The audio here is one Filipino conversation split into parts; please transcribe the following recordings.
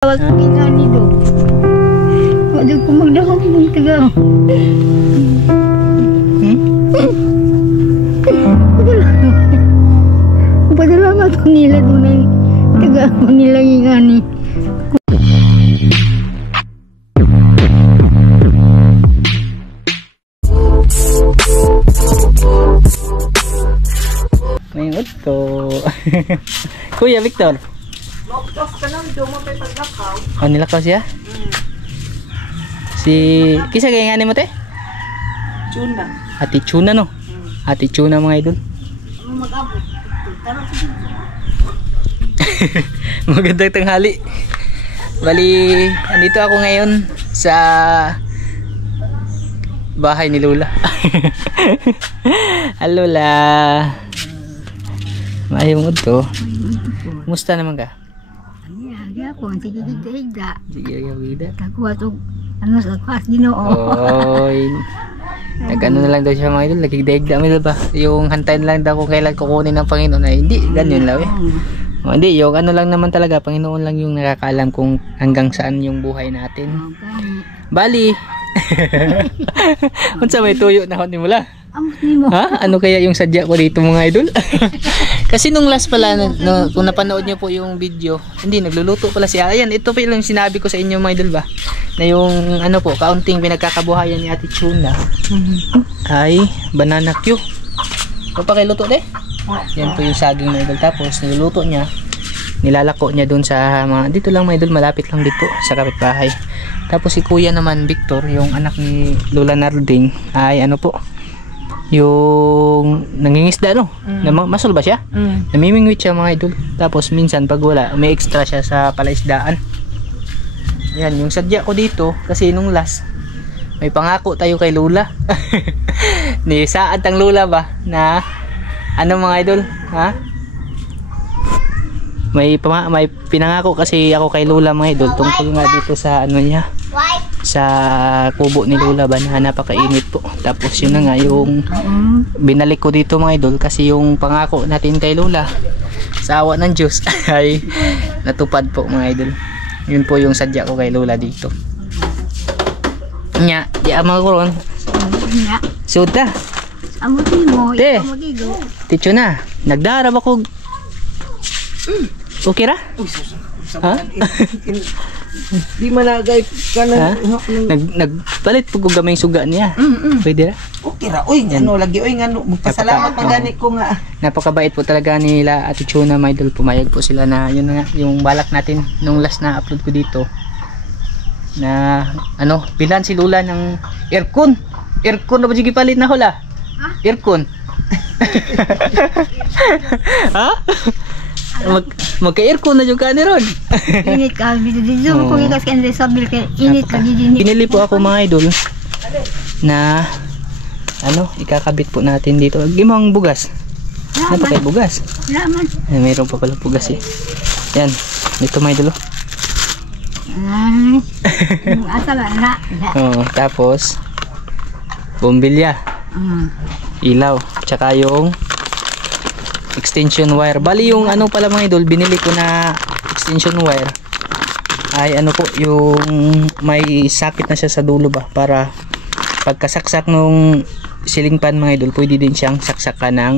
Tawag ko gani do. Wala ko magdahong mong taga. Pasalamat ko nila doon ay taga nila gani. May utto. Kuya Victor. Oh, nilakaw siya? Si... Kisa kaya nga mo te? Tuna. Ati Tuna no? Ati Tuna mga idol. Mag-abot. Magandang tanghali. Bali, andito ako ngayon sa bahay ni Lola. Lola. Mayong utto. Musta naman ka? Ako, sige higda. Sige higda. Takuha to, ano sa kwas Ginoo. Oy. Nag-ano na lang daw siya mga idol, nagigdaigda mo ba? Yung hantayin lang daw kung kailan kukunin ng Panginoon ay hindi, ganyan lang eh. O, hindi, yung ano lang naman talaga, Panginoon lang yung nakakaalam kung hanggang saan yung buhay natin. Bali. Unsa may tuyo na ni mula? Ha? Ano kaya yung sadya ko dito mga idol? Kasi nung last pala, kung napanood nyo po yung video, hindi, nagluluto pala siya. Ayan, ito pa yung sinabi ko sa inyo mga idol ba? Na yung ano po, kaunting pinagkakabuhayan ni Ate Tuna ay banana Q. Ito pa kayo luto de? Yan po yung saging mga idol. Tapos niluluto niya, nilalako niya dun sa mga, dito lang mga idol, malapit lang dito sa kapitbahay. Tapos si Kuya naman, Victor, yung anak ni Lola Narding, ay ano po, yung nangingisda no, masul ba siya? Namimingwit siya mga idol. Tapos minsan pag wala, may extra siya sa palaisdaan. Yan yung sadya ko dito kasi nung last may pangako tayo kay Lola. Ni saad ang Lola ba na ano mga idol, ha? May pinangako kasi ako kay Lola mga idol tungkol nga dito sa ano niya, sa kubo ni Lola ba na napakainit po. Tapos yun na nga yung binalik ko dito mga idol kasi yung pangako natin kay Lola sa awa ng Diyos ay natupad po mga idol. Yun po yung sadya ko kay Lola dito. Nya, di ama ko ron. Suda. Amuti mo, te, magigo. Ticho na, nagdarab ako. Okay ra? Ha? Di managay ka na. Nagpalit po ko gamay suga niya. Pwede ra? Okay ra. Uy, ano lagi. Uy, ngano. Magpasalamat magani ko nga. Napakabait po talaga nila Ate Tuna, my idol. Pumayag po sila na yun nga, yung balak natin nung last na upload ko dito. Na ano, bilan si Lola ng aircon. Aircon na ba sige palit na hula? Aircon. Ha? Magka-aircon na yung kani ron. Init ka, dito ko ikas kaya sabil kay init ka dito. Pinili po ako mga idol na ano, ikakabit po natin dito. Gimang bugas. Ano pa kayo bugas? Laman. Mayroon pa pala bugas eh. Yan, dito mga idol. Asa ba na? Oh, tapos bombilya. Ilaw, tsaka yung extension wire. Bali yung ano pala mga idol, binili ko na extension wire ay ano po, yung may sakit na siya sa dulo ba, para pagkasaksak nung ceiling fan mga idol, pwede din siyang saksakan ng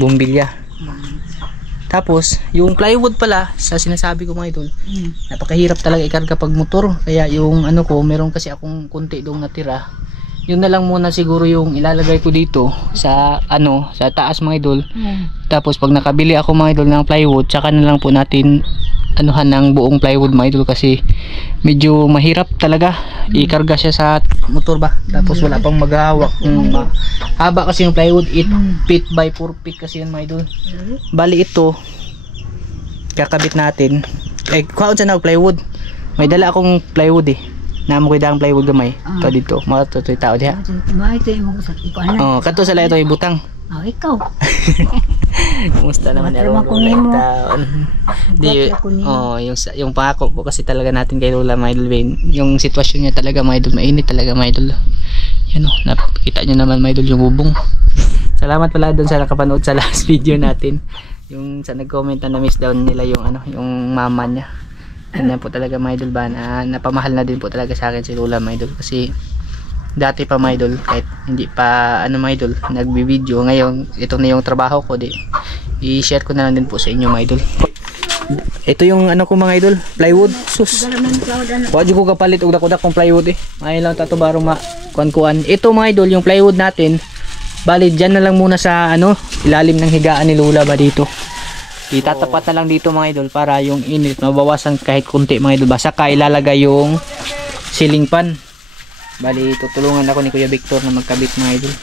bombilya. Tapos yung plywood pala, sa sinasabi ko mga idol, napakahirap talaga ikarga pag motor. Kaya yung ano ko, meron kasi akong konti doong natira, yun na lang muna siguro yung ilalagay ko dito sa ano, sa taas mga idol. Tapos pag nakabili ako mga idol ng plywood, tsaka na lang po natin anuhan ng buong plywood mga idol, kasi medyo mahirap talaga ikarga siya sa motor ba. Tapos wala pang maghahawak. Haba kasi yung plywood, 8 feet by 4 feet kasi yun mga idol. Bali ito kakabit natin. Kuhaon sa na plywood. May dala akong plywood eh. Namo ko dang plywood gamay. Ito dito, matutoy tao diha. Oh, kato sa ito ibutang. Oh, ikaw. Kumusta naman araw taon? Di, oh, yung pangako po kasi talaga natin kay Lola mga idol, yung sitwasyon niya talaga mga idol, mainit talaga mga idol. Yan oh, nakita niyo naman mga idol yung bubong. Salamat pala doon sa nakapanood sa last video natin. Yung sa nag-comment na na-miss down nila yung ano, yung mama niya. Yan na po talaga mga idol ba, na napamahal na din po talaga sa akin si Lola mga idol, kasi dati pa mga idol, kahit hindi pa mga idol, nagbi-video, ngayon ito na yung trabaho ko, i-share ko na lang din po sa inyo mga idol. Ito yung ko mga idol, plywood. Sus, wag ko kapalit og dakudak kong plywood Ngayon lang tato baro kuan. Ito mga idol, yung plywood natin, bali dyan na lang muna sa ilalim ng higaan ni Lola ba dito. Itatapat na lang dito mga idol para yung init mabawasan kahit kunti mga idol ba. Saka ilalagay yung ceiling fan. Bali tutulungan ako ni Kuya Victor na magkabit mga idol.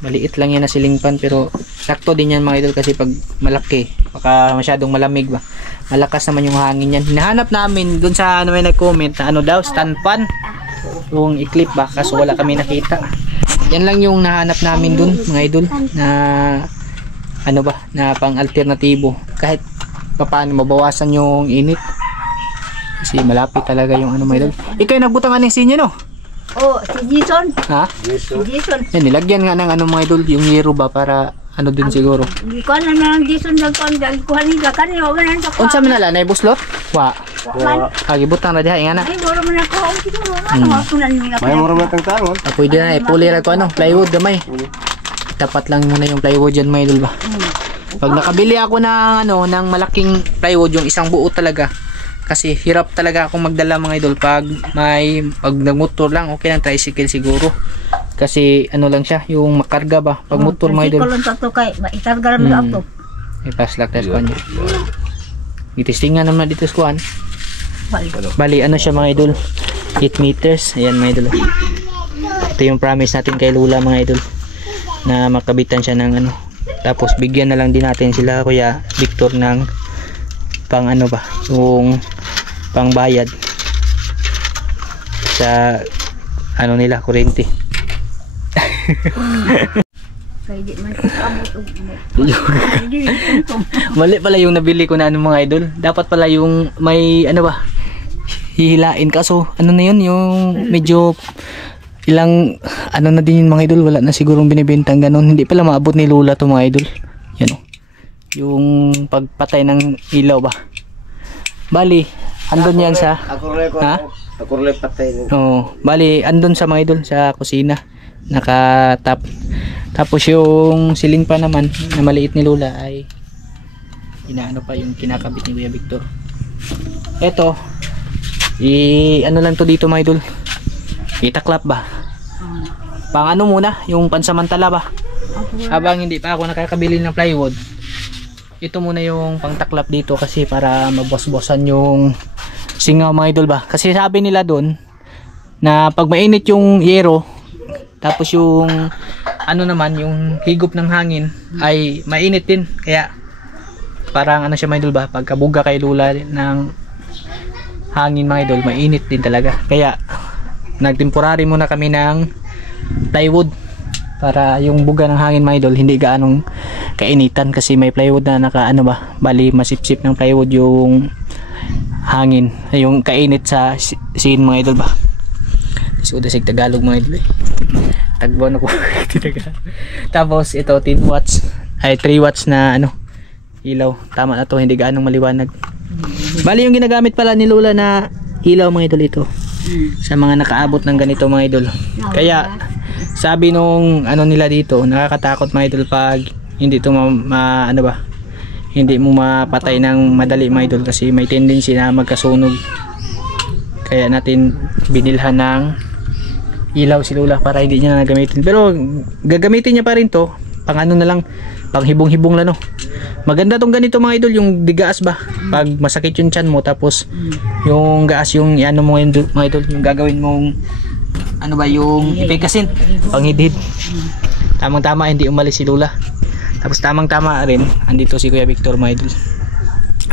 Maliit lang yan na ceiling fan pero sakto din yan mga idol, kasi pag malaki baka masyadong malamig ba. Malakas naman yung hangin yan. Hinahanap namin dun sa may nag-comment na daw stand fan, yung i-clip ba, kaso wala kami nakita. Yan lang yung nahanap namin dun mga idol, na na pang alternatibo kahit paano mabawasan yung init, kasi malapit talaga yung mga idol. Ikaw yung nagbutangan ng sinyo no? Oh, si Jason. Ha? Si Jason. Yan, nilagyan nga ng mga idol, yung hero ba, para din siguro. Ikaw na ng Jason nagkuhan nila kanyo ganan sa. Unsa man nala na buslot? Wa. Kagibutang na diha ingana. Ay, moro man ako siguro. Ako na nila. May mura man tang tangon. Pwede na ipuli ra ko plywood gamay. Tapat lang muna yung plywood diyan mga idol ba. Pag nakabili ako ng ng malaking plywood, yung isang buo talaga, kasi hirap talaga akong magdala mga idol pag nagmotor lang, okay lang, tricycle siguro. Kasi lang siya, yung makarga ba pag motor mga idol. Tricycle lang kay maitarga lang auto. May pass lock test ko niya. Itistingan naman dito sa kuan. Bali siya mga idol, 8 meters. Ayan mga idol. Ito yung promise natin kay Lola mga idol, na makabitan siya ng tapos bigyan na lang din natin sila Kuya Victor ng pang ba, yung pangbayad sa nila kuryente. Mali pala yung nabili ko na mga idol. Dapat pala yung may hihilain, kaso na yun, yung medyo ilang na din yung mga idol, wala na sigurong binibentang ganun. Hindi pala maabot ni Lola to mga idol. Yan yung pagpatay ng ilaw ba. Bali andun yan sa Ako rin patay. Bali andun sa mga idol sa kusina, nakatap. Tapos yung siling pa naman na maliit ni Lola ay pa yung kinakabit ni Kuya Victor. Eto lang to dito mga idol, itaklap ba, pang muna yung pansamantala ba, habang hindi pa ako nakakabili ng plywood. Ito muna yung pangtaklap dito, kasi para mabos-bosan yung singaw mga idol ba. Kasi sabi nila doon na pag mainit yung yero, tapos yung naman yung higop ng hangin ay mainit din, kaya parang siya mga idol ba, pagkabuga kay Lola ng hangin mga idol, mainit din talaga. Kaya nagtemporary muna kami ng plywood para yung buga ng hangin mga idol hindi gaanong kainitan, kasi may plywood na bali masipsip ng plywood yung hangin, yung kainit sa scene mga idol ba. So dasig Tagalog mga idol tagbuan ako. Tapos ito 10 watts ay 3 watts na ilaw, tama na to, hindi gaanong maliwanag. Bali yung ginagamit pala ni Lola na ilaw mga idol ito sa mga nakaabot ng ganito mga idol. Kaya sabi nung nila dito, nakakatakot mga idol pag hindi to hindi mo mapatay ng madali mga idol, kasi may tendency na magkasunog. Kaya natin binilhan ng ilaw si Lola para hindi niya na gamitin, pero gagamitin niya pa rin to pang na lang, pang hibong-hibong lang Maganda tong ganito mga idol, yung digaas ba, pag masakit yung tiyan mo, tapos yung gaas yung mo mga idol, yung gagawin mong yung ipikasin, panghidhid. Tamang tama hindi umalis si Lola. Tapos tamang tama rin andito si Kuya Victor mga idol.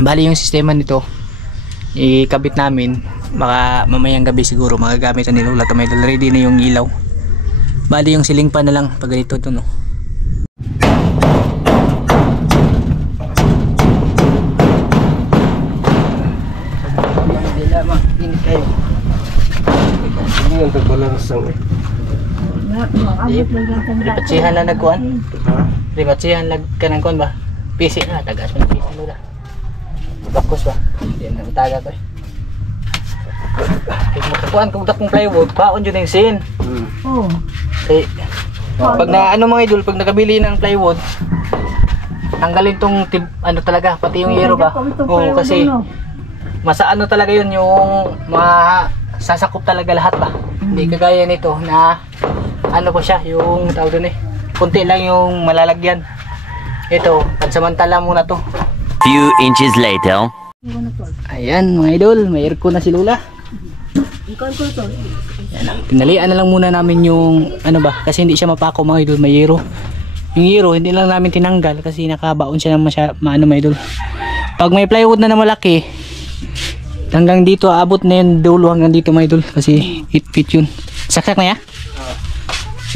Bali yung sistema nito ikabit namin, baka mamayang gabi siguro magagamit ni Lola to mga idol. Ready na yung ilaw. Bali yung siling pa na lang pag ganito to Init kayo. Hindi yung tagbalansang Ripatsihan lang nagkuhan. Ripatsihan lang ka ng kuhan ba? PC na, tagas mo ng PC Lola. boss ba? Yan ang itaga ko eh. Kukuhan kung dakong plywood, baon dyan yung sin. Oo. Eh, pag na ano mga idol, pag nakabili ng plywood, tanggalin tong ano talaga, pati yung yero ba? Oo, kasi masa ano talaga yun, yung masasakop talaga lahat ba? Hindi kagaya nito na ano po siya, yung tawag doon eh, kunti lang yung malalagyan. Ito, pansamantala muna to. Few inches later. Ayan mga idol, may aircon na si Lola. Tinalian na lang muna namin yung ano ba, kasi hindi siya mapako mga idol, may yero. Yung yero hindi lang namin tinanggal kasi nakabaon siya naman siya, maano mga idol. Pag may plywood na malaki, hanggang dito aabot na yung dulo hanggang dito mga idol, kasi 8 feet yun. Saksak na ya?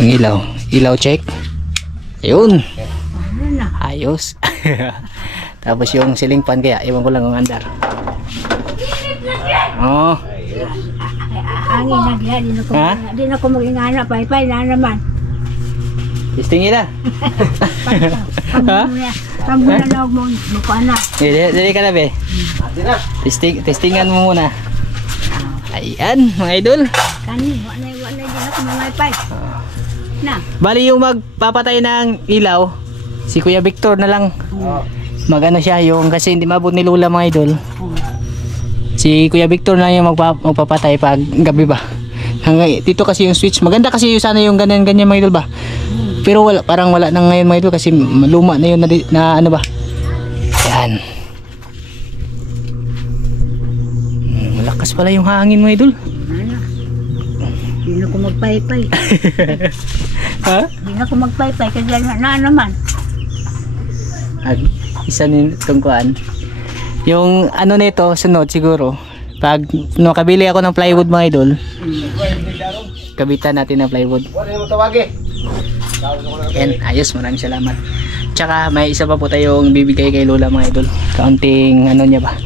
Yung ilaw check. Ayun. Ayos. Tapos yung ceiling fan kaya iwan ko lang ang andar. Oh. Hangin na diha, di na ko mag-ingana, pay-pay na naman. Testing nila. Pagmula na mo, mukha na. Dili ka na be. Testingan mo muna. Ayan mga idol. Kani, wala di na ko mamay-pay. Na. Bali yung magpapatay ng ilaw, si Kuya Victor na lang. Magano siya yung, kasi hindi mabot ni Lola mga idol. Si Kuya Victor na yung magpapatay pag gabi ba. Hanggang dito kasi yung switch. Maganda kasi yung sana yung ganyan-ganyan mga idol ba. Pero wala, parang wala na ngayon mga idol kasi luma na yun na ano ba. Yan. Malakas pala yung hangin mga idol. Di na ko magpay-pay. Ha? Di na ko magpay-pay kasi na naman. Isa nitong kuan. Yung ano nito, sunod siguro. Pag nakabili ako ng plywood mga idol, kabitan natin ng plywood. And ayos, maraming salamat. Tsaka may isa pa po tayong bibigay kay Lola mga idol. Kaunting ano niya ba?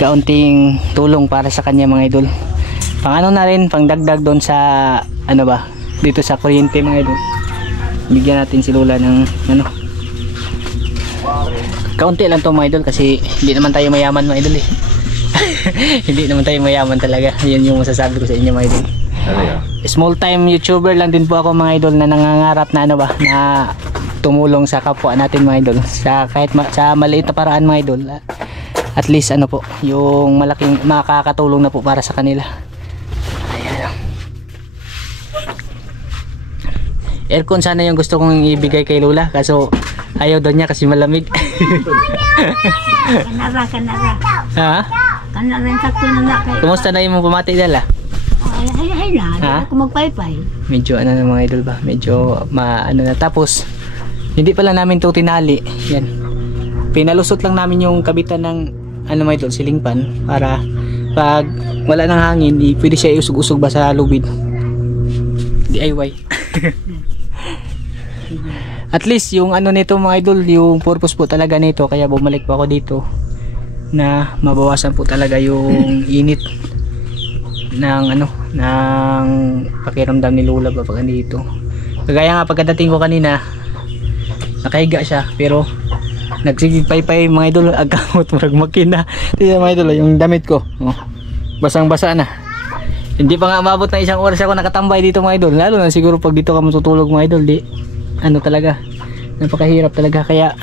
Kaunting tulong para sa kanya mga idol. Pang ano na rin, pang dagdag doon sa ano ba? Dito sa kuryente mga idol. Bigyan natin si Lola ng ano. Kaunti lang to mga idol kasi hindi naman tayo mayaman mga idol eh. Hindi naman tayo mayaman talaga. Yan yung masasabi ko sa inyo mga idol. Small time YouTuber lang din po ako mga idol na nangangarap na ano ba, na tumulong sa kapwa natin mga idol. Sa kahit sa maliit na paraan mga idol. At least ano po, yung malaking makakatulong na po para sa kanila. Ayan. Aircon sana yung gusto kong ibigay kay Lola kaso ayaw daw niya kasi malamig. Kanara. Ha? Kanara yung sakto na na kayo. Kumusta na yung pamati dala? Ay na, di Ha? na ko magpay-pay. Medyo ano na mga idol ba? Medyo ano na. Tapos hindi pala namin to tinali. Yan. Pinalusot lang namin yung kabitan ng ano mga idol, ceiling fan para pag wala nang hangin, pwede siya iusog-usog ba sa lubid. DIY. At least yung ano nito mga idol, yung purpose po talaga nito, kaya bumalik po ako dito na mabawasan po talaga yung init ng ano, ng pakiramdam ni Lola ba pag andito. Kagaya nga pagkadating ko kanina, nakahiga siya pero nagsigipay-pay mga idol, agamot murag makina. Tingnan mga idol yung damit ko. Oh, basang-basa na. Hindi pa nga umabot na isang oras ako nakatambay dito mga idol. Lalo na siguro pag dito ka matutulog mga idol, di ano talaga, napakahirap talaga. Kaya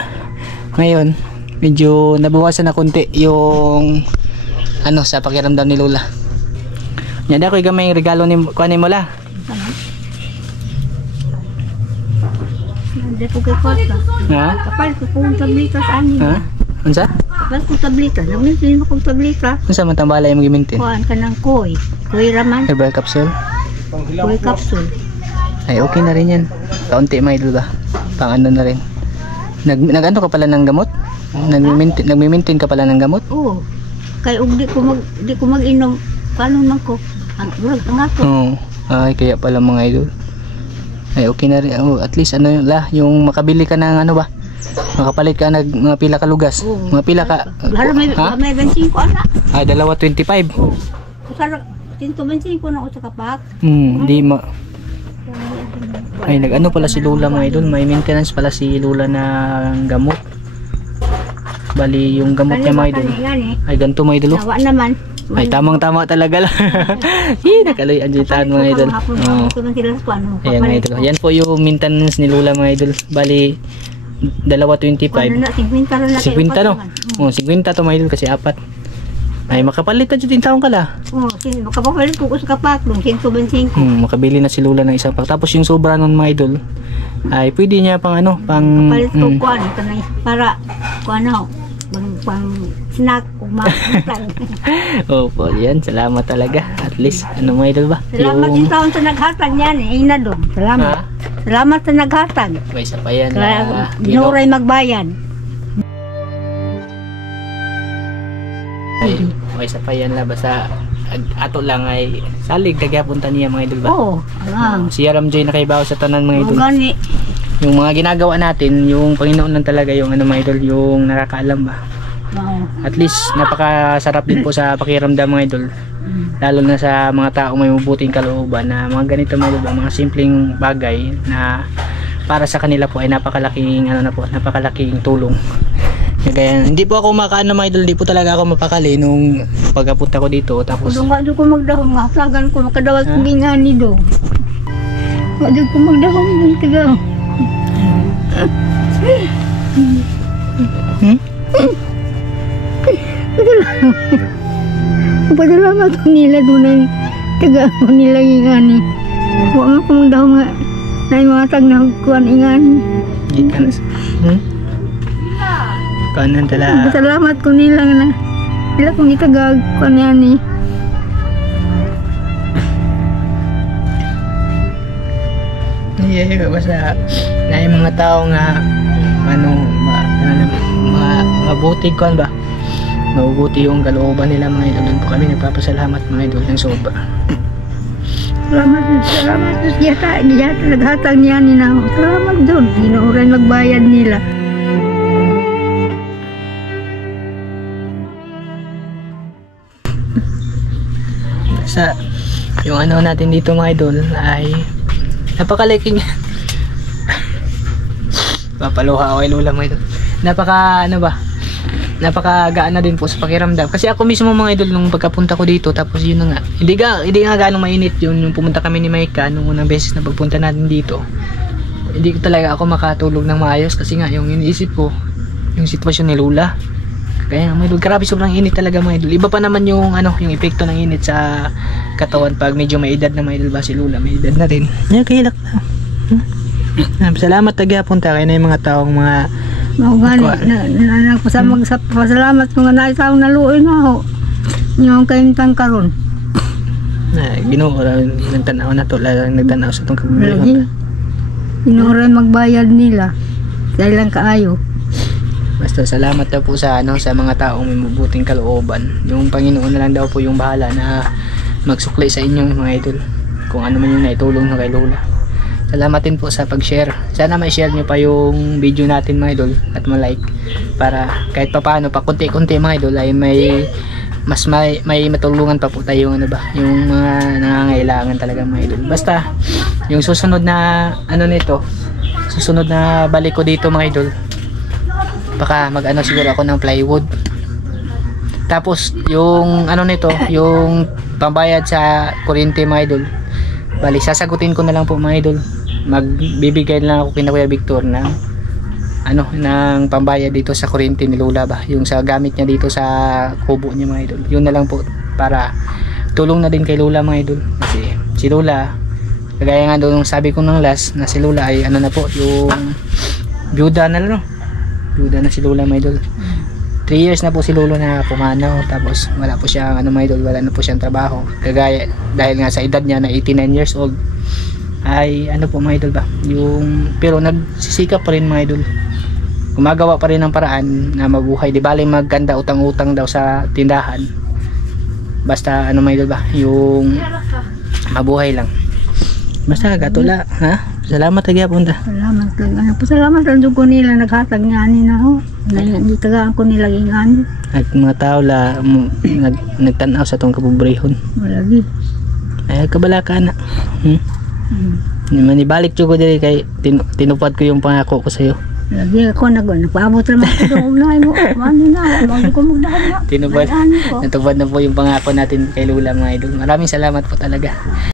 ngayon medyo nabawasan na konti yung ano sa pakiramdam ni Lola. Yan ako gamay regalo ni kuanin mo la. Hindi ko kay Kota. Ha? Kapal ko kung tablita sa amin. Ha? Unsa? Kapal ko tablita. Namin mo kong tablita. Unsa man tambala imong gimintin? Kuhaan ka ng koy. Koy raman. Herbal capsule. Koy capsule. Ay okay na rin yan. Kaunti may idol ba? Pang ano na rin. Nag-ano ka pala ng gamot? Nagmi-maintain ka pala ng gamot? Oo. Kay ug di ko mag-inom. Paano man ko? Ang urag nga ko. Oo. Ay kaya pala mga idol. Ay okay na rin. Oh, at least ano la, yung makabili ka ng ano ba? Makapalit ka ng mga pila ka lugas. Oo. Mga pila ka. Lalo may 25 ana. Ay dalawa 25. Oo. Sarap 125 na usa ka pack. Di ma. Ay nag-ano pala si Lola mga idol, may maintenance pala si Lola ng gamot. Bali yung gamot niya mga idol. Ay ganito mga idol. Nawa naman. Ay tamang-tama talaga lang. Nakaloy anjitan mga idol. Oo. Ayan mga idol. Yan po yung maintenance ni Lola mga idol. Bali 225. 50 no? Oh, 50 to mga idol kasi 4. Ay makapalit na dyan taong kala. Oo, makapapalit ko sa kapaklong, 125. Makabili na si Lola ng isang pack. Tapos yung sobra nun mga idol ay pwede niya pang ano, pang Palit ko kuan, para kuan pang snack umakan. Opo, yan. Salamat talaga. At least, ano mga idol ba? Salamat din taon sa naghatag niyan eh. Ina doon. Salamat. Ha? Salamat sa naghatag. May isa pa yan Kaya na ginuray magbayan. may isa pa yan na basta ato lang ay salig kagapunta niya mga idol ba? Oo. Alang. Si Aram Joy na kaibaw sa tanan mga idol. Gani. Yung mga ginagawa natin, yung Panginoon lang talaga yung ano mga idol, yung nakakaalam ba? Oo. At least napakasarap din po sa pakiramdam mga idol. Lalo na sa mga tao may mabuting kalooban na mga ganito mga idol, mga simpleng bagay na para sa kanila po ay napakalaking ano na po, napakalaking tulong. Kaya hindi po ako makaano mga idol, hindi po talaga ako mapakali nung pagkapunta ko dito tapos Kung nga doon ko magdahom nga, sagan ko makadawal sa bingani do. Nga doon ko magdahom ng tigaw. Padalamat ko nila doon ay tigaw nila ingani. Huwag nga ko magdahom nga na yung mga tag na kuhan ingani. kanan tala Pasalamat ko nila na nila kong itagag kuhan yan eh. basta na yung mga tao nga ano mabuti ko ba, mabubuti yung kalooban nila mga idol. Doon po kami nagpapasalamat mga idol ng sobra. Salamat yata naghatag niya ni na. Salamat doon, ginuray magbayad nila. Sa yung ano natin dito mga idol ay napakalaking papaluha ako kay Lola mga idol. Napakagaan na din po sa pakiramdam kasi ako mismo mga idol nung pagkapunta ko dito tapos yun na nga hindi nga gaano mainit yun yung pumunta kami ni Maika nung unang beses na pagpunta natin dito. Hindi ko talaga ako makatulog ng maayos kasi nga yung iniisip ko yung sitwasyon ni Lola. Kaya mga idol, grabe sobrang init talaga mga idol. Iba pa naman yung ano, yung epekto ng init sa katawan pag medyo may edad na mga idol ba si Lola, may edad na rin. Yeah, kahilak na. Salamat tagapunta kayo na yung mga taong mga Pasalamat ko nga na isang naluoy nga ho. Yung kayong karon. Ginoo nagtanaw na to, lang nagtanaw sa itong kabulihan. Ginuray magbayad nila. Dahil lang kaayo. Basta salamat daw po sa ano, sa mga taong may mabuting kalooban. Yung Panginoon na lang daw po yung bahala na magsukli sa inyo mga idol. Kung ano man yung naitulong na kay Lola. Salamat din po sa pag-share. Sana ma-share nyo pa yung video natin mga idol at ma-like para kahit pa paano pa kunti-kunti mga idol ay may matulungan pa po tayo ano ba, yung mga nangangailangan talaga mga idol. Basta yung susunod na ano nito, susunod na balik ko dito mga idol, baka mag-ano siguro ako ng plywood. Tapos yung ano nito, yung pambayad sa kuryente mga idol, bali sasagutin ko na lang po mga idol. Magbibigay lang ako kina Kuya Victor ng ano, ng pambayad dito sa kuryente ni Lola ba, yung sa gamit niya dito sa kubo niya mga idol. Yun na lang po para tulong na din kay Lola mga idol. Kasi si Lola, kagaya nga doon sabi ko ng last na si Lola ay ano na po, yung byuda na no. Byuda na si Lola mga idol. 3 years na po si Lolo na pumanaw, tapos wala po siyang ano mga idol, wala na po siyang trabaho. Kagaya dahil nga sa edad niya na 89 years old ay ano po mga idol ba, yung pero nagsisikap pa rin mga idol, gumagawa pa rin ng paraan na mabuhay. Di bali magkanda utang-utang daw sa tindahan, basta ano mga idol ba, yung mabuhay lang. Basta gatula ha. Salamat taga punta. Salamat lang. Pasalamat lang ko nila naghatag nga ni na ho. Hindi tagaan ko nila ingani. At mga tao la nagtanaw sa tong kapobrehon. Malagi. Ay kabalaka na. Manibalik ko diri kay tinupad ko yung pangako ko sa iyo. Lagi ako nagpaabot naman ko doon na mo. Mano na, hindi ko magdaan na. Tinubad. Ano ko? Natubad na po yung pangako natin kay Lula mga idol. Maraming salamat po talaga.